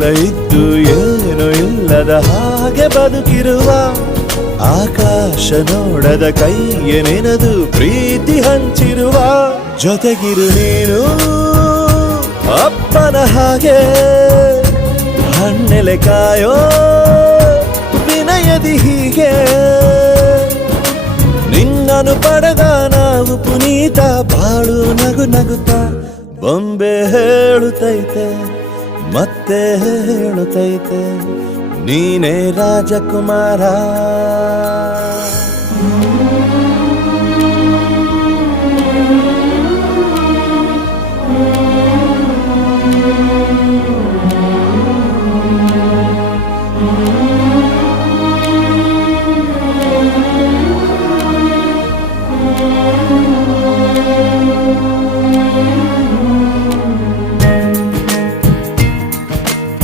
ಎಲ್ಲ ಇದ್ದು ಏನು ಇಲ್ಲದ ಹಾಗೆ ಬದುಕಿರುವ ಆಕಾಶ ನೋಡದ ಕೈಯೇ ನೆನೆದು ಪ್ರೀತಿ ಹಂಚಿರುವ ಜೊತೆಗಿರು ನೀನು ಅಪ್ಪನ ಹಾಗೆ ಹಣ್ಣೆಲೆ ಕಾಯೋ ವಿನಯದಿ ಹೀಗೆ ನಿನ್ನನು ಪಡೆದ ನಾವು ಪುನೀತ ಬಾಳು ನಗು ನಗುತ್ತಾ ಬೊಂಬೆ ಹೇಳುತ್ತೈತೆ ಮತ್ತೆ ಹೇಳುತ್ತೈತೆ ನೀನೇ ರಾಜಕುಮಾರ.